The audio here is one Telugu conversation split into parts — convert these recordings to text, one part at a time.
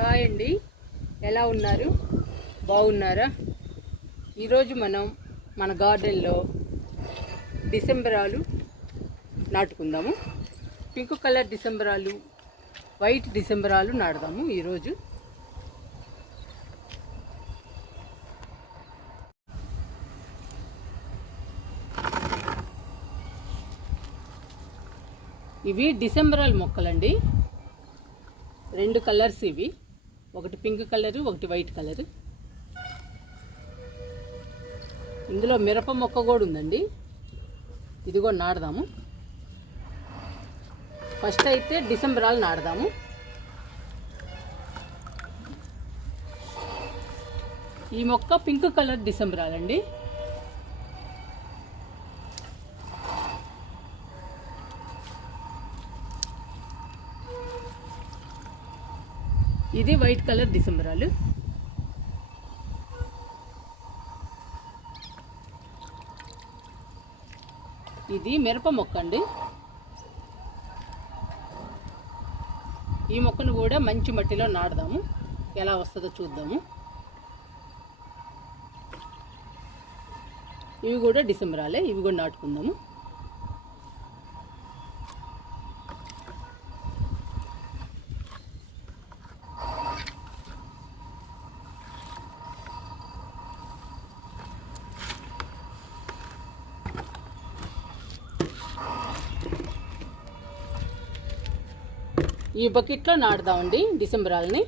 హాయ్ అండి. ఎలా ఉన్నారు? బాగున్నారా? ఈరోజు మనం మన గార్డెన్లో డిసెంబరాలు నాటుకుందాము. పింక్ కలర్ డిసెంబరాలు వైట్ డిసెంబరాలు నాటుదాము ఈరోజు. ఇవి డిసెంబరాల్ మొక్కలండి. రెండు కలర్స్ ఇవి. ఒకటి పింక్ కలరు ఒకటి వైట్ కలరు. ఇందులో మిరప మొక్క కూడా ఉందండి. ఇదిగో నాడదాము ఫస్ట్ అయితే డిసెంబరాలు నాడదాము ఈ మొక్క పింక్ కలర్ డిసెంబరాల్ ఇది వైట్ కలర్ డిసెంబరాలు ఇది మిరప మొక్క అండి. ఈ మొక్కను కూడా మంచి మట్టిలో నాడదాము ఎలా వస్తుందో చూద్దాము. ఇవి కూడా డిసెంబరాలే ఇవి కూడా నాటుకుందాము. ఈ బకెట్లో నాటుదామండి డిసెంబరాల్ని.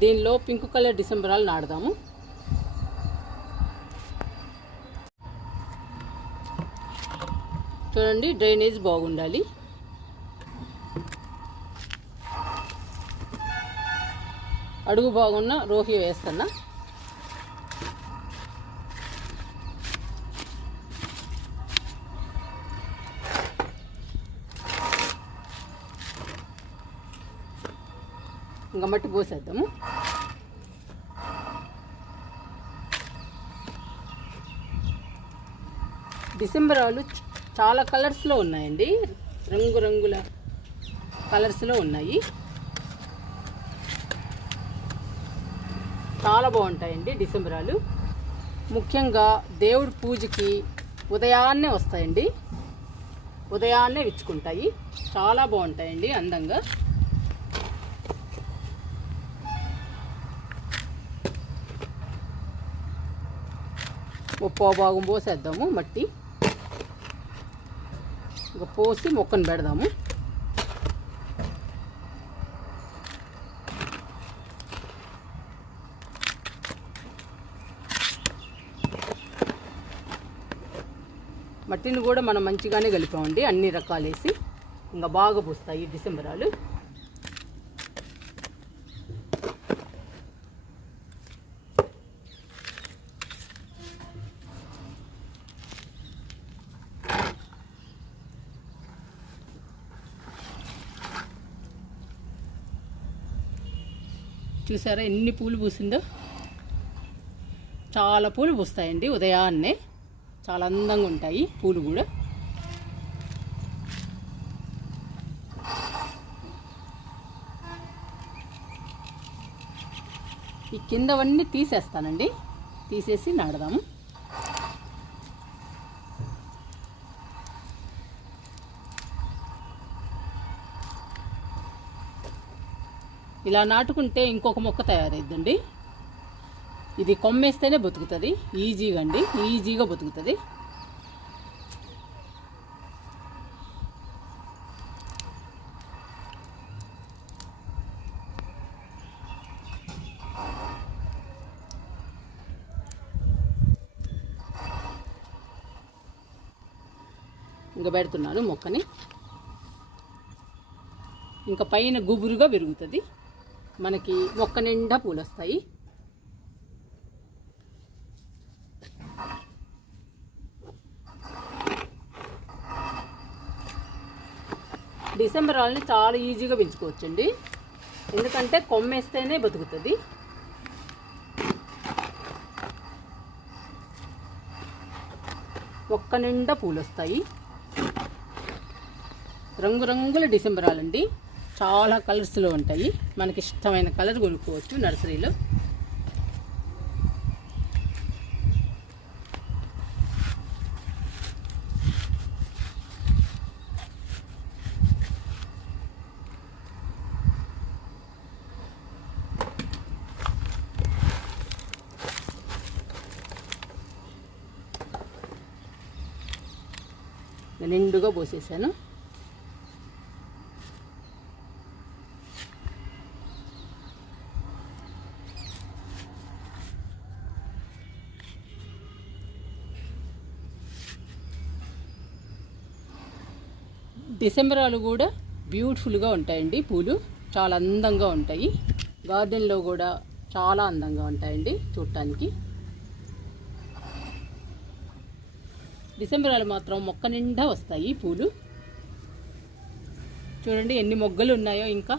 దీనిలో పింక్ కలర్ డిసెంబరాలు నాటుదాము. చూడండి డ్రైనేజ్ బాగుండాలి. అడుగు బాగున్న రోహి వేస్తున్నా. ఇంకా మట్టి పోసేద్దాము. డిసెంబర్ ఆలు చాలా కలర్స్లో ఉన్నాయండి. రంగురంగుల కలర్స్లో ఉన్నాయి. చాలా బాగుంటాయండి డిసెంబరాలు ముఖ్యంగా దేవుడి పూజకి ఉదయాన్నే వస్తాయండి. ఉదయాన్నే విచ్చుకుంటాయి. చాలా బాగుంటాయండి అందంగా. ముప్పో భాగం పోసేద్దాము మట్టి. ఇంకా పోసి మొక్కను పెడదాము. మట్టిని కూడా మనం మంచిగానే కలిపామండి అన్ని రకాలు వేసి ఇంకా బాగా పూస్తాయి డిసెంబరాలు. చూసారా ఎన్ని పూలు పూసిందో? చాలా పూలు పూస్తాయండి ఉదయాన్నే. చాలా అందంగా ఉంటాయి పూలు కూడా. ఈ కిందవన్నీ తీసేస్తానండి. తీసేసి నాడదాము ఇలా నాటుకుంటే ఇంకొక మొక్క తయారైద్దండి. ఇది కొమ్మేస్తేనే బతుకుతుంది. ఈజీగా అండి. ఈజీగా బతుకుతుంది. ఇంకా పెడుతున్నాను మొక్కని. ఇంకా పైన గుబురుగా పెరుగుతుంది. మనకి మొక్క నిండా పూలు వస్తాయి డిసెంబర్ వాళ్ళని చాలా ఈజీగా పెంచుకోవచ్చండి. ఎందుకంటే కొమ్మేస్తేనే బతుకుతుంది. ఒక్క నిండా పూలు వస్తాయి రంగురంగుల డిసెంబరాలండి చాలా కలర్స్లో ఉంటాయి. మనకి ఇష్టమైన కలర్ కొనుక్కోవచ్చు నర్సరీలో. నిండుగా పోసేసాను. డిసెంబరాలు కూడా బ్యూటిఫుల్గా ఉంటాయండి పూలు. చాలా అందంగా ఉంటాయి. గార్డెన్లో కూడా చాలా అందంగా ఉంటాయండి చూడటానికి. డిసెంబరాలు మాత్రం మొక్క నిండా వస్తాయి పూలు. చూడండి ఎన్ని మొగ్గలు ఉన్నాయో ఇంకా.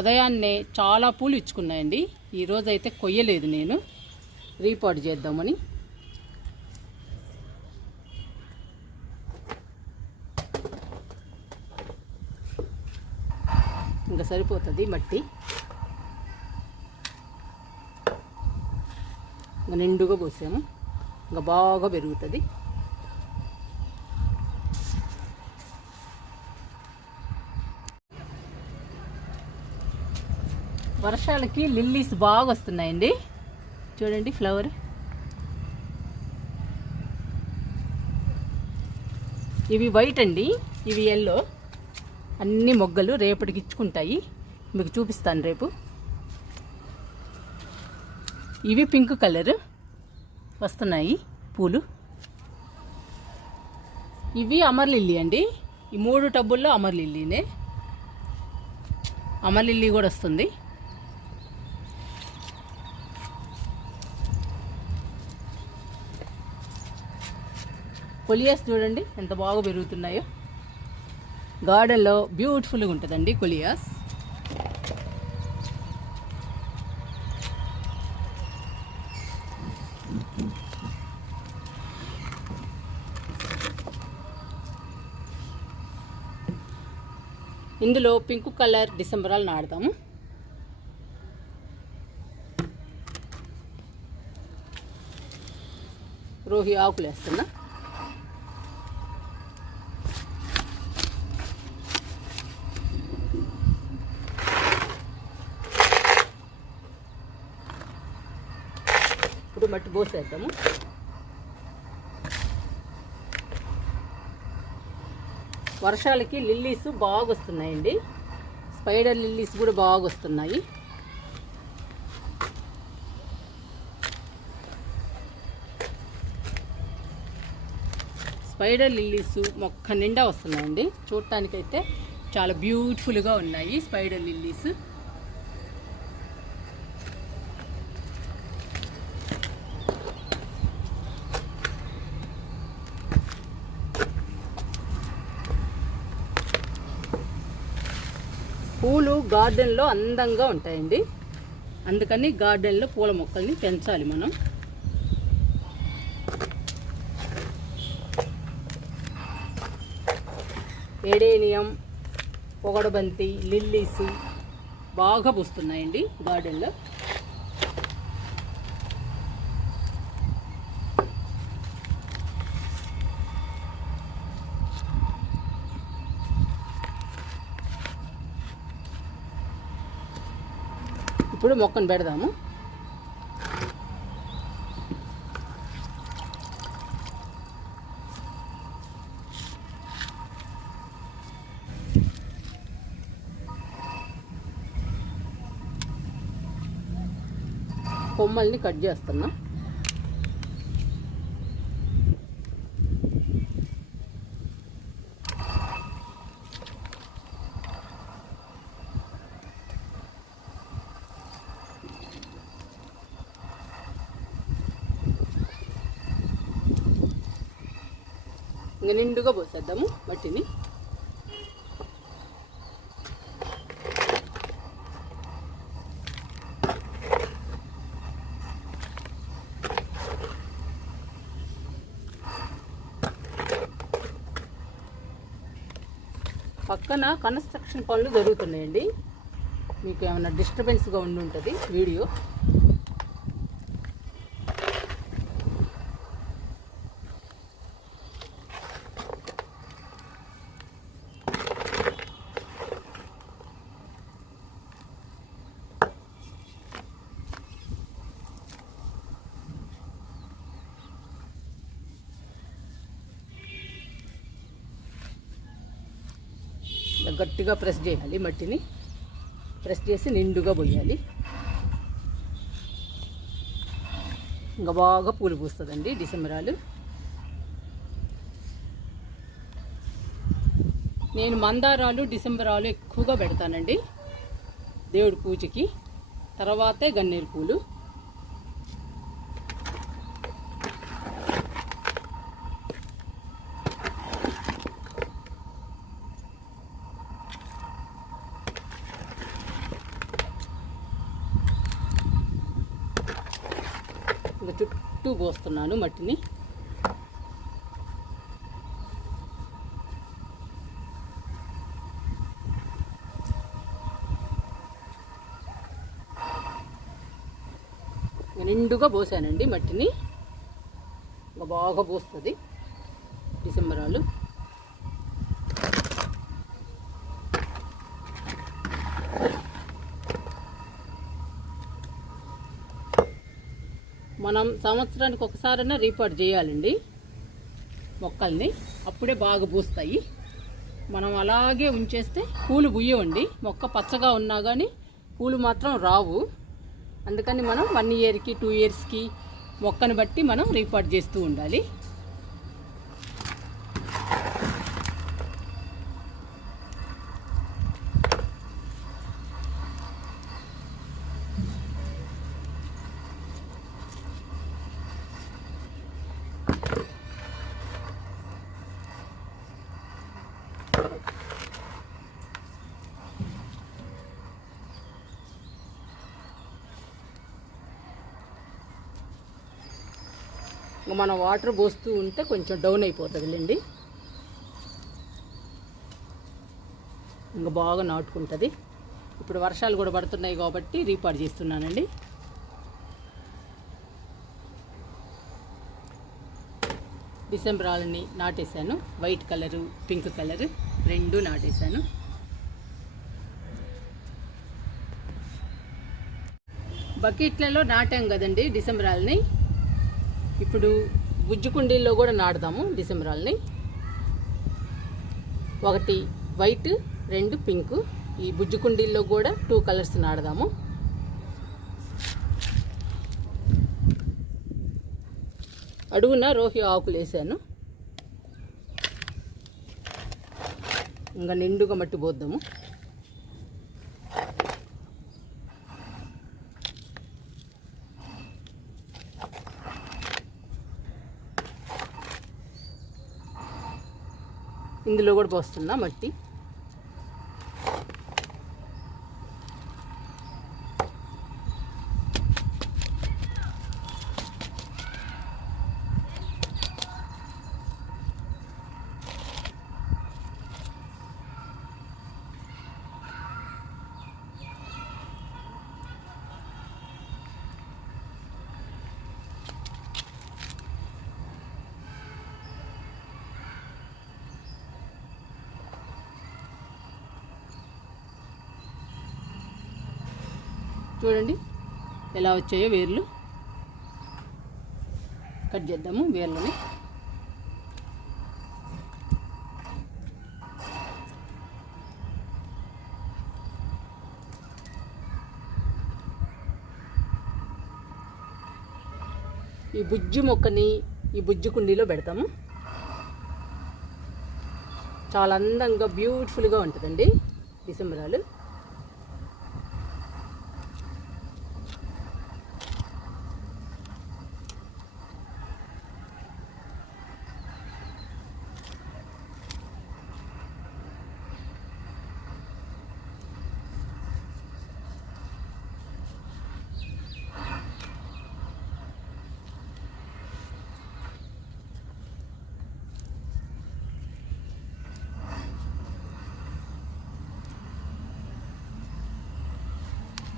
ఉదయాన్నే చాలా పూలు ఇచ్చుకున్నాయండి. ఈరోజైతే కొయ్యలేదు నేను. రీపాట్ చేద్దామని. సరిపోతుంది మట్టి. ఇంకా నిండుగా పోసాము. ఇంకా బాగా పెరుగుతుంది. వర్షాలకి లిల్లీస్ బాగా వస్తున్నాయండి. చూడండి ఫ్లవర్. ఇవి వైట్ అండి ఇవి ఎల్లో అన్ని మొగ్గలు రేపటికి ఇచ్చుకుంటాయి. మీకు చూపిస్తాను రేపు. ఇవి పింక్ కలర్. వస్తున్నాయి పూలు. ఇవి అమర్లిల్లి అండి. ఈ మూడు టబ్బుల్లో అమర్లిల్లీనే అమర్లిల్లీ కూడా వస్తుంది. కొలియాస్ చూడండి ఎంత బాగా పెరుగుతున్నాయో. గార్డెన్లో బ్యూటిఫుల్గా ఉంటుందండి కొలియాస్. ఇందులో పింక్ కలర్ డిసెంబరాలు నాడదాము రోహి ఆకులు వేస్తున్నా పోసేద్దాము. వర్షాలకి లిల్లీస్ బాగా వస్తున్నాయండి స్పైడర్ లిల్లీస్ కూడా బాగా వస్తున్నాయి స్పైడర్ లిల్లీస్ మొక్క నిండా వస్తున్నాయండి. చూడటానికైతే చాలా బ్యూటిఫుల్గా ఉన్నాయి స్పైడర్ లిల్లీస్ పూలు గార్డెన్లో అందంగా ఉంటాయండి. అందుకని గార్డెన్లో పూల మొక్కల్ని పెంచాలి మనం. ఎడేనియం పొగడబంతి లిల్లీస్ బాగా పూస్తున్నాయండి గార్డెన్లో. ఇప్పుడు మొక్కను పెడదాము. కొమ్మల్ని కట్ చేస్తున్నా. నిండుగా పోసేద్దాము మట్టిని. పక్కన కన్స్ట్రక్షన్ పనులు జరుగుతున్నాయండి. మీకు ఏమైనా డిస్టర్బెన్స్గా ఉండి ఉంటుంది వీడియో. గట్టిగా ప్రెస్ చేయాలి మట్టిని. ప్రెస్ చేసి నిండుగా పోయాలి. ఇంకా బాగా పూలు పూస్తుందండి డిసెంబరాలు. నేను మందారాలు డిసెంబరాలు ఎక్కువగా పెడతానండి దేవుడి పూజకి. తర్వాతే గన్నేరు పూలు ఇంకా చుట్టూ పోస్తున్నాను మట్టిని. నిండుగా పోసానండి మట్టిని. బాగా పోస్తుంది. డిసెంబర్ డిసెంబరాలు. మనం సంవత్సరానికి ఒకసారైనా రీపాట్ చేయాలండి మొక్కల్ని. అప్పుడే బాగా పూస్తాయి. మనం అలాగే ఉంచేస్తే పూలు బుయ్యవండి మొక్క పచ్చగా ఉన్నా కానీ పూలు మాత్రం రావు. అందుకని మనం వన్ ఇయర్కి టూ ఇయర్స్కి మొక్కను బట్టి మనం రీపాట్ చేస్తూ ఉండాలి. మనం వాటర్ పోస్తూ ఉంటే కొంచెం డౌన్ అయిపోతుందిలేండి. ఇంకా బాగా నాటుకుంటుంది. ఇప్పుడు వర్షాలు కూడా పడుతున్నాయి కాబట్టి రీపార్ట్ చేస్తున్నానండి. డిసెంబర్ ఆలని నాటేశాను. వైట్ కలరు పింక్ కలరు రెండు నాటేశాను. బకెట్లలో నాటాం కదండి డిసెంబరాల్ని. ఇప్పుడు గుజ్జు కుండీల్లో కూడా నాటుదాము డిసెంబరాల్ని. ఒకటి వైట్ రెండు పింక్. ఈ బుజ్జు కుండీల్లో కూడా టూ కలర్స్ నాడదాము అడుగున రోహి ఆకులు వేసాను. ఇంకా నిండుగా మట్టి పోద్దాము. ఇందులో కూడా పోస్తున్నా మట్టి. చూడండి. ఎలా వచ్చాయో వేర్లు. కట్ చేద్దాము వేర్లని. ఈ బుజ్జి మొక్కని ఈ బుజ్జి కుండీలో పెడతాము. చాలా అందంగా బ్యూటిఫుల్గా ఉంటుందండి. డిసెంబరాలు.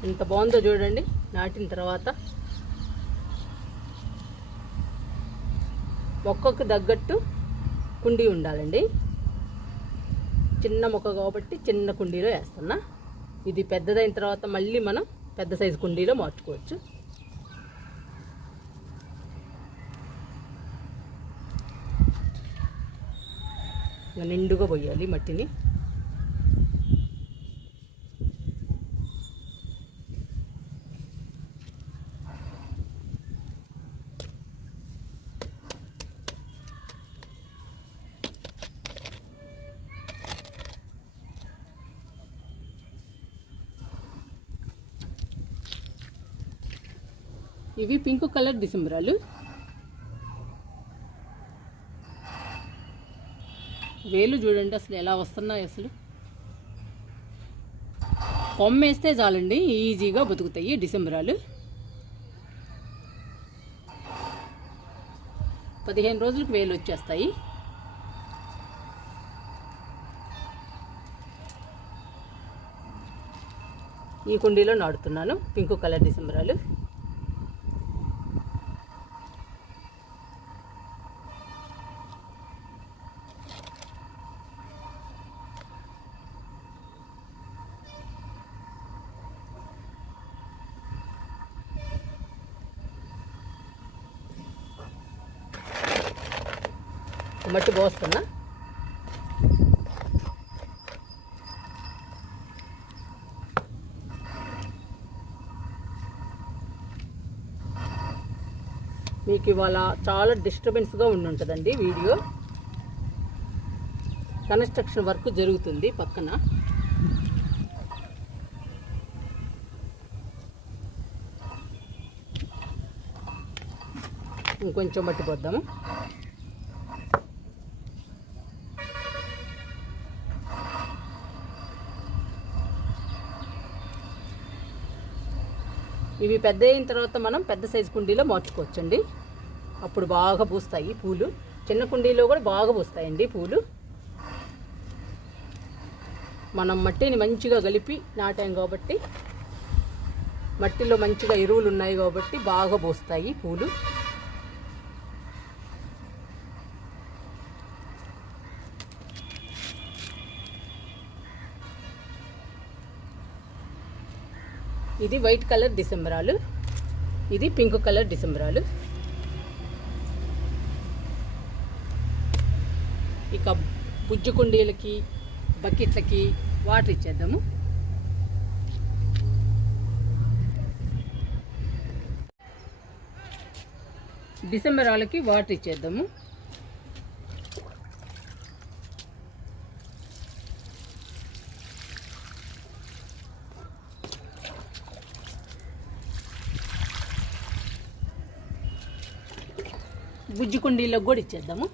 ఎంత బాగుందో చూడండి. నాటిన తర్వాత మొక్కకు తగ్గట్టు కుండీ ఉండాలండి. చిన్న మొక్క కాబట్టి చిన్న కుండీలో వేస్తున్నా. ఇది పెద్దదైన తర్వాత మళ్ళీ మనం పెద్ద సైజు కుండీలో మార్చుకోవచ్చు. నిండుగా పోయాలి మట్టిని. ఇవి పింక్ కలర్ డిసెంబరాలు వేలు చూడండి అసలు ఎలా వస్తున్నాయి అసలు. కొమ్మేస్తే చాలండి ఈజీగా బతుకుతాయి డిసెంబరాలు పదిహేను రోజులకు వేలు వచ్చేస్తాయి. ఈ కుండీలో నాడుతున్నాను పింక్ కలర్ డిసెంబరాలు మట్టి పోస్తున్నా. మీకు ఇవాళ చాలా డిస్టర్బెన్స్గా ఉండుంటుందండి వీడియో. కన్స్ట్రక్షన్ వర్క్ జరుగుతుంది పక్కన. ఇంకొంచెం మట్టి పోద్దాము. ఇవి పెద్ద అయిన తర్వాత మనం పెద్ద సైజు కుండీలో మార్చుకోవచ్చండి. అప్పుడు బాగా పూస్తాయి పూలు. చిన్న కుండీలో కూడా బాగా పూస్తాయండి పూలు. మనం మట్టిని మంచిగా కలిపి నాటాం కాబట్టి మట్టిలో మంచిగా ఎరువులు ఉన్నాయి కాబట్టి బాగా పూస్తాయి పూలు. ఇది వైట్ కలర్ డిసెంబరాలు ఇది పింక్ కలర్ డిసెంబరాలు. ఇక బుజ్జు కుండీలకి బకెట్లకి వాటర్ ఇచ్చేద్దాము. డిసెంబర్ వాళ్ళకి వాటర్ ఇచ్చేద్దాము. బుజ్జి కుండీలకు కూడా ఇచ్చేద్దాము.